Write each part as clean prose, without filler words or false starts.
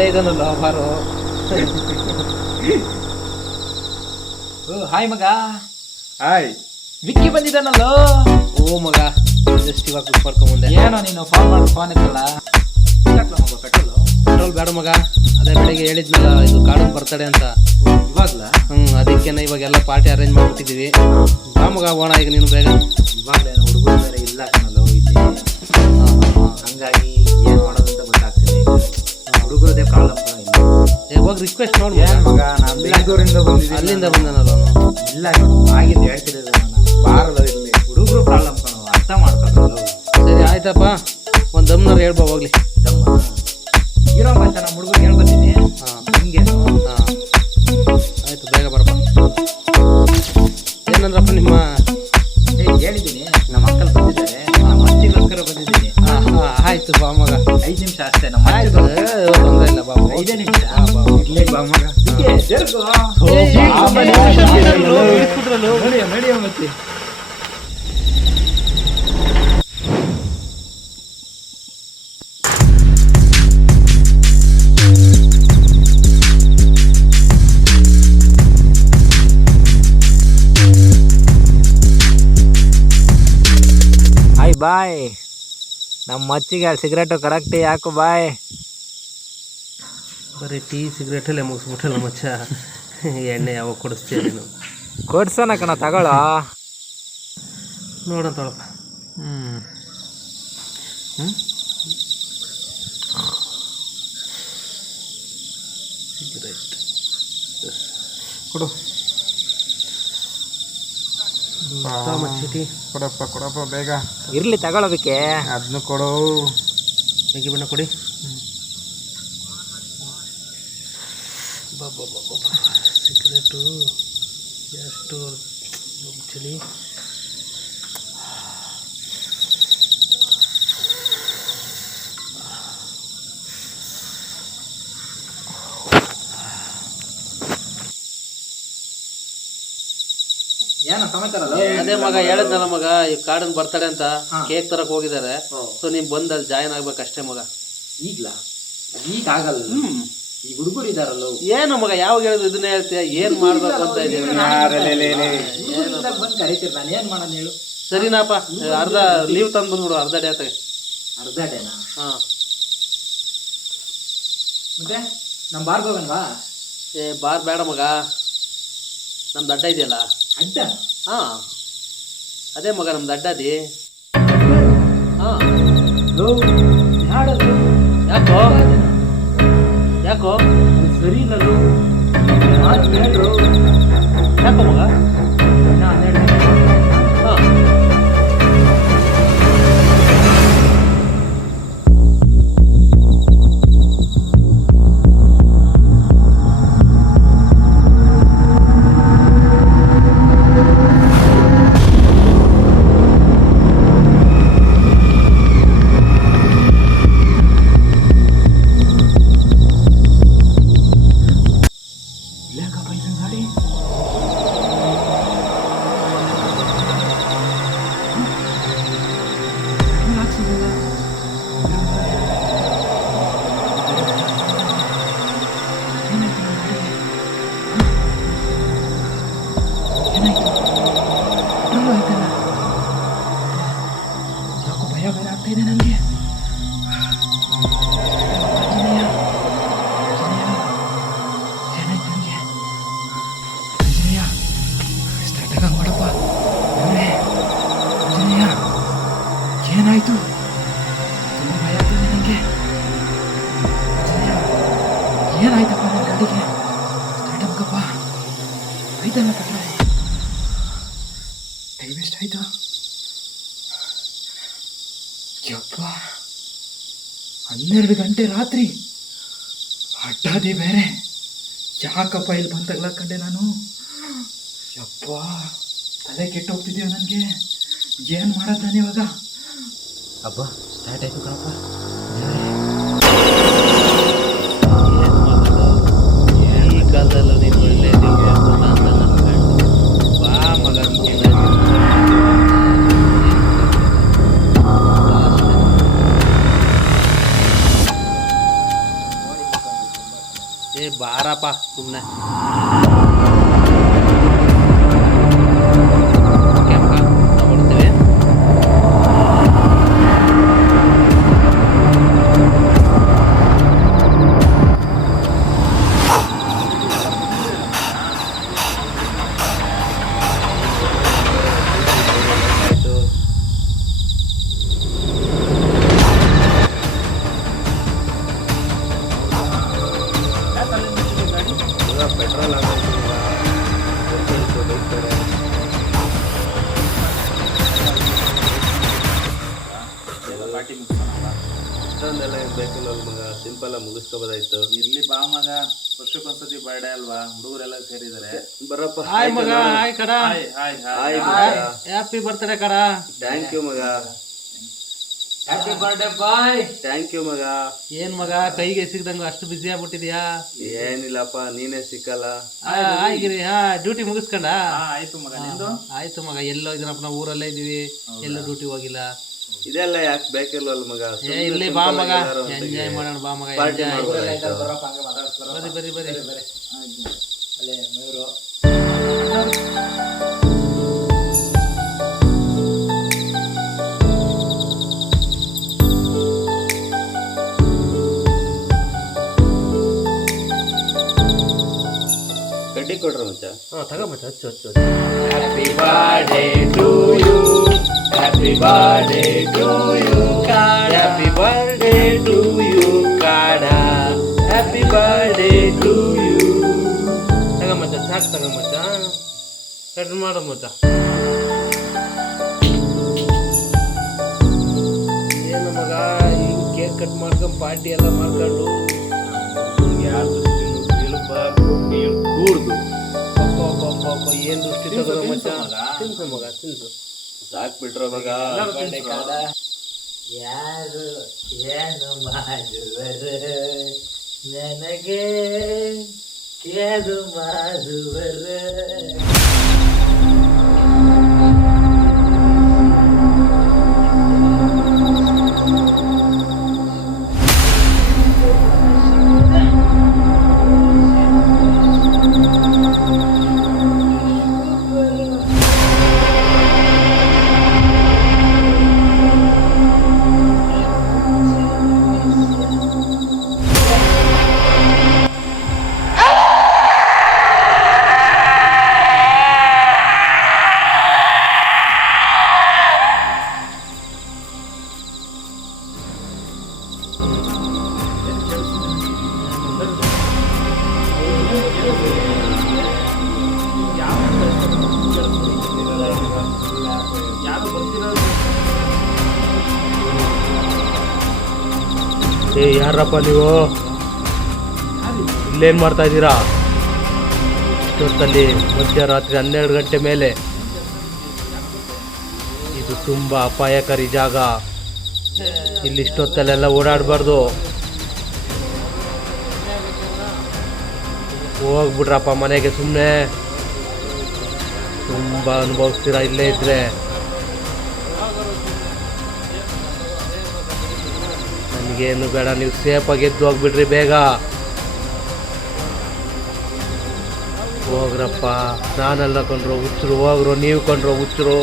ಇಲ್ಲೇ ಇದನ್ನಲ್ಲ ಬಾರು. ಹಾಯ್ ಮಗ. ಹಾಯ್. ವಿಕ್ಕಿ ಬಂದಿದ್ದಾನಲ್ಲೋ. ಓ ಮಗ, ಜಸ್ಟ್ ಇವಾಗ ಬುಕ್ ಮಾಡ್ಕೊಂಬಂದೆ. ಏನೋ ನೀನು ಫೋನ್ ಎತ್ತಲ್ಲ. ಮಗ ಪೆಟ್ರೋಲ್ ಬೇಡ ಮಗ, ಅದೇ ಬೆಳಿಗ್ಗೆ ಹೇಳಿದ್ನಲ್ಲ ಇದು ಕಾಡನ್ ಬರ್ತಡೆ ಅಂತ. ಇವಾಗ್ಲ ಅದಕ್ಕೇನೆ ಇವಾಗೆಲ್ಲ ಪಾರ್ಟಿ ಅರೇಂಜ್ ಮಾಡ್ಬಿಟ್ಟಿದೀವಿ. ಬಾ ಮಗ, ಹೋಣ ಈಗ ನೀನು ಬೇಗ. ಇವಾಗಲೇನು ಹುಡುಗರು ಬೇರೆ ಇಲ್ಲ ಕಣಲ್ಲೋ ಇಲ್ಲಿ, ಹಂಗಾಗಿ ಏನ್ ಮಾಡೋದಂತ ಗೊತ್ತಾಗ್ತಿದೆ. ಹುಡುಗರದೇ ಪ್ರಾಬ್ಲಮ್ ಹೋಗಿ ರಿಕ್ವೆಸ್ಟ್ ನೋಡ್ ಮಗ. ನಾನು ಬೆಂಗಳೂರಿಂದ ಬಂದಿದ್ದೀನಿ. ಅಲ್ಲಿಂದ ಬಂದನಲ್ಲ ಅವನು. ಇಲ್ಲ ಆಗಿದ್ದು ಹೇಳ್ತಿರೋದು ಬಾರಲ್ಲ ಇರಲಿ. ಹುಡುಗರು ಪ್ರಾಬ್ಲಮ್ ಕಣೋ, ಅರ್ಥ ಮಾಡ್ಕೊಳ್ಳೋದು. ಸರಿ ಆಯ್ತಪ್ಪ, ಒಂದು ದಮ್ನವ್ರು ಹೇಳ್ಬಾ ಹೋಗ್ಲಿ. ಇರೋ ಬಂತ ನಮ್ಮ ಹುಡುಗರು ಹೇಳ್ಬರ್ತೀನಿ. ಹಿಂಗೇನು ಆಯ್ತು, ಬೇಗ ಬರಪ್ಪ. ಏನಂದ್ರಪ್ಪ ನಿಮ್ಮ? ಹೇಳಿದ್ದೀನಿ, ನಮ್ಮ ಅಂಕಲ್ ಬಂದಿದ್ದಾರೆ, ನಮ್ಮ ಅತ್ತಿಗೋಸ್ಕರ ಬಂದಿದ್ದೀನಿ. ಆಯ್ತು ಬಾ ಮಗ. 5 ನಿಮಿಷ ಅಷ್ಟೇ. ನಮ್ಮ ತೊಂದರೆ ಇಲ್ಲ ಬಾ. 5 ನಿಮಿಷ ಇರ್ಲಿ ಬಾ ಮಗ. ನಡಿಯ ಮತ್ತೆ. Hi boy. ನಮ್ಮ ಮಚ್ಚಿಗೆ ಸಿಗರೇಟು ಕಡಕ್ಟಿ ಯಾಕು ಬಾಯ್. ಬರೀ ಟೀ ಸಿಗರೇಟಲ್ಲೇ ಮುಗಿಸ್ಬಿಟ್ಟಲ್ಲ ಮಚ್ಚ. ಎಣ್ಣೆ ಯಾವಾಗ ಕೊಡಿಸ್ತೀಯ ನೀನು? ಕೊಡ್ಸೋಣ ಕಣ, ತಗೊಳ್ಳೋ. ನೋಡೋಣ ತೊಳಪ್ಪ. ಸಿಗರೇಟ್ ಕೊಡು. ಮಚ್ಚಿ ಕೊಡಪ್ಪ ಬೇಗ. ಇರ್ಲಿ ತಗೊಳ್ಳೋದಕ್ಕೆ. ಅದನ್ನು ಕೊಡು. ಬೆಂಕಿ ಬಣ್ಣ ಕೊಡಿ. ಸಿಗರೇಟು ಎಷ್ಟು ಚಳಿ. ಏನೋ ಸಮಾಚಾರ? ಅದೇ ಮಗ ಹೇಳಿದ್ನಲ್ಲ ಮಗ, ಈ ಕಾಡನ್ ಬರ್ತಡೆ ಅಂತ ಕೇಕ್ ತರಕ್ ಹೋಗಿದ್ದಾರೆ. ಸೊ ನೀವ್ ಬಂದ್ ಅಲ್ಲಿ ಜಾಯಿನ್ ಆಗ್ಬೇಕಷ್ಟೇ ಮಗ. ಈಗ್ಲಾ? ಈಗ ಆಗಲ್ಲ. ಈ ಹುಡುಗರು ಇದಾರಲ್ಲ. ಏನು ಮಗ, ಯಾವಾಗ ಹೇಳಿದ್ರು ಇದನ್ನೇ ಹೇಳ್ತೀಯ? ಏನ್ ಮಾಡ್ಬೇಕು ಅಂತ ಇದೀವಿ. ಬಂದು ಕರಿತೀರಿ, ನಾನು ಏನ್ ಮಾಡೋಣ ಹೇಳು? ಸರಿನಾಪ, ಅರ್ಧ ಲೀವ್ ತಂದು ಬಂದ್ಬಿಡು. ಅರ್ಧ ಡೇ ಆತಾಗ. ಅರ್ಧ ಡೇನಾ? ಹಾ. ಮತ್ತೆ ನಮ್ ಬಾರ್ಗ್ ಹೋಗನ್ವಾ? ಬಾರ್ ಬೇಡ ಮಗ, ನಮ್ದು ಅಡ್ಡ ಇದೆಯಲ್ಲ. ಅಡ್ಡ? ಹಾ ಅದೇ ಮಗ, ನಮ್ದು ಅಡ್ಡದಿ. ಹಾ. ಯಾಕೋ ಯಾಕೋ ಸರಿ ಇಲ್ಲಲು. ಯಾಕೋ ಮಗ? ಹಾ. ಏನಾಯ್ತು? ತುಂಬ ಭಯ ಆಗ್ತಿದೆ ನನಗೆ. ಏನಾಯ್ತಪ್ಪ ನನ್ನ ಗಾಡಿಗೆ? ಸ್ಟಾರ್ಟ್ ಆಗಪ್ಪ. ಆಯ್ತಲ್ಲ ಪೆಟ್ರೋಲ್? ಟೈಮ್ ಎಷ್ಟಾಯ್ತು? ಯಪ್ಪ, 12 ಗಂಟೆ ರಾತ್ರಿ. ಅಡ್ಡಾದಿ ಬೇರೆ. ಯಾಕಪ್ಪ ಇಲ್ಲಿ ಬಂದು ತಗ್ಲಾಕೊಂಡೆ ನಾನು? ಯಪ್ಪ, ತಲೆ ಕೆಟ್ಟೋಗ್ತಿದೀಯ ನನಗೆ. ಏನು ಮಾಡೋದು ನಾನು ಇವಾಗ? ಅಬ್ಬಾ, ಸ್ಟಾರ್ಟ್ ಆಯ್ತು ಕಣಪ್ಪ. ಈ ಕಾಲದಲ್ಲೂ ನೀನು ಒಳ್ಳೆ ಬಾ ಮಗ. ಬಾರಪ್ಪ ಸುಮ್ಮನೆ. ತಗೊಳ್ತೀವಿ. ಪೆಟ್ರೋಲ್ ಇಷ್ಟೊಂದೆಲ್ಲ ಏನ್ ಬೇಕಿಲ್ಲ ಮಗ, ಸಿಂಪಲ್ ಆಗಿ ಮುಗಿಸ್ಕೋಬೋದಾಯ್ತು. ಇರ್ಲಿ ಬಾ ಮಗ, ವರ್ಷಕ್ಕೊಂದ್ಸತಿ ಬರ್ಡೇ ಅಲ್ವಾ, ಹುಡುಗರೆಲ್ಲ ಸೇರಿದ್ದಾರೆ. ಬರಪ್ಪ. ಹಾಯ್ ಮಗ, ಹಾಯ್ ಕಡ, ಹಾಯ್ ಹ್ಯಾಪಿ ಬರ್ತ್ಡೇ ಕಡ. ಥ್ಯಾಂಕ್ ಯು ಮಗ. Happy birthday boy. Thank you ಮಗ. ಏನ್ ಮಗ ಕೈಗೆ ಸಿಗ್ದಂಗ ಅಷ್ಟು ಬಿಸಿ ಆಗ್ಬಿಟ್ಟಿದ್ಯಾ? ಏನಿಲ್ಲಪ್ಪ, ನೀನೇ ಸಿಕ್ಕಲ್ಲ. ಆಗಿರಿ. ಡ್ಯೂಟಿ ಮುಗಿಸ್ಕೊಂಡ? ಆಯ್ತು ಮಗ, ನಿಂದು? ಆಯ್ತು ಮಗ. ಎಲ್ಲೋ ಇದನ್ನಪ್ಪ, ನಾವು ಊರಲ್ಲೇ ಇದೀವಿ, ಎಲ್ಲೂ ಡ್ಯೂಟಿ ಹೋಗಿಲ್ಲ. ಇದೆಲ್ಲ ಯಾಕೆ ಬೇಕಿಲ್ವಲ್ಲ ಮಗ? ಇಲ್ಲಿ ಬಾ ಮಗ, ಎಂಜಾಯ್ ಮಾಡೋಣ ಬಾ ಮಗ. Party enjoy. ಮಾಡ್ಬೋದಾಯ್ತು. ಬರ್ರಿ ಬರ್ರಿ ಬರ್ರಿ. ಅಲ್ಲೇ ಮಯೂರು. ಕಡ್ಡಿ ಕೊಡ್ರ ಮಚ್ಚ. ತಗೊಂಬಚ್ಚ, ಹಚ್ಚು ಹಚ್ಚು. Happy birthday to you, happy birthday to you ಕಾಡ, ಹ್ಯಾಪಿ ಬರ್ಡೇ ಟು ಯು ಕಾಡ, ಹ್ಯಾಪಿ ಬರ್ಡೇ ಟು ಯು. ತಗೊಂಬಚ್ಚ, ಸಾಕು ತಗೊಂಬಚ್ಚ. ಕಟ್ ಮಾಡೋ ಮಚ್ಚ. ಏನು ಮಗ, ಹಿಂಗ್ ಕೇಕ್ ಕಟ್ ಮಾಡ್ಕೊಂಡು ಪಾರ್ಟಿ ಎಲ್ಲ ಮಾಡ್ಕೊಂಡು ಕೂಡ್ದು ಏನ್ ದೃಷ್ಟಿ ತಗೋದು ಮಚ್ಚ. ತಿನ್ಸು ಮಗ, ತಿನ್ಸು. ಸಾಕ್ ಬಿಟ್ರ ಮಗ. ಯಾರು ಏನು ಮಾಡುವರು ನನಗೆ ಕೇದು ಮಾಡುವರು. ಯಾರಪ್ಪ ನೀವು? ಇಲ್ಲೇನು ಮಾಡ್ತಾ ಇದ್ದೀರಾ ಇಷ್ಟೊತ್ತಲ್ಲಿ? ಮಧ್ಯರಾತ್ರಿ 12 ಗಂಟೆ ಮೇಲೆ. ಇದು ತುಂಬ ಅಪಾಯಕಾರಿ ಜಾಗ. ಇಲ್ಲಿ ಇಷ್ಟೊತ್ತಲ್ಲೆಲ್ಲ ಓಡಾಡಬಾರ್ದು. ಹೋಗ್ಬಿಡ್ರಪ್ಪ ಮನೆಗೆ. ಸುಮ್ಮನೆ ತುಂಬ ಅನುಭವಿಸ್ತೀರಾ ಇಲ್ಲೇ ಇದ್ರೆ. ನನಗೇನು ಬೇಡ, ನೀವು ಸೇಫಾಗಿ ಎದ್ದು ಹೋಗ್ಬಿಡ್ರಿ ಬೇಗ. ಹೋಗ್ರಪ್ಪ. ನಾನೆಲ್ಲ ಕೊಂಡ್ರು ಹುಚ್ಚರು, ಹೋಗ್ರು. ನೀವು ಕೊಂಡ್ರು ಹುಚ್ಚರು.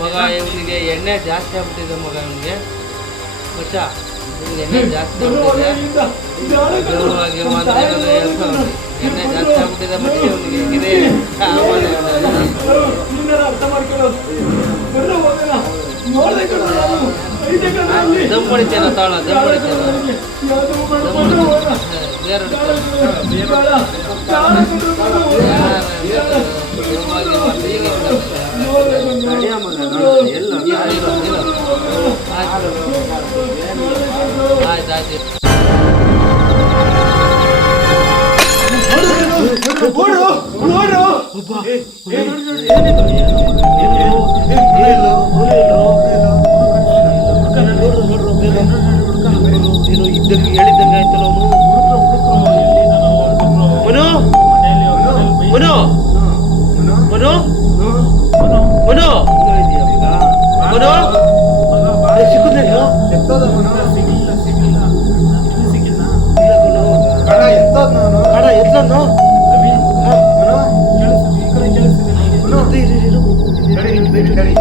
ಮಗ ಇವನಿಗೆ ಎಣ್ಣೆ ಜಾಸ್ತಿ ಆಗ್ಬಿಟ್ಟಿದೆ ಮಗ. ಇವನಿಗೆ ಮಚ್ಚ, ಎಣ್ಣೆ ಜಾಸ್ತಿ ಆಗ್ಬಿಟ್ಟಿದೆ. ಎಣ್ಣೆ ಜಾಸ್ತಿ ಆಗ್ಬಿಟ್ಟಿದೆ ಮತ್ತೆ ಇವನಿಗೆ. ಇದೆ ದಮ್ ಹೊಡಿತೇನ ತಾಳ, ದಮ್ ಹೊಡಿತೇನ. ಬೇರೆ ಆಯ್ತು ಆಯ್ತು. ಏನೋ ಇದ್ದಂಗೆ ಹೇಳಿದ್ದಂಗೆ ಆಯ್ತಲ್ಲ ಅವನು ಮನು ಮನು ಮನು ಮನು ಸಿಕ್ಕುದೇ ಎತ್ತನ್ನು ಈ ಕಡೆ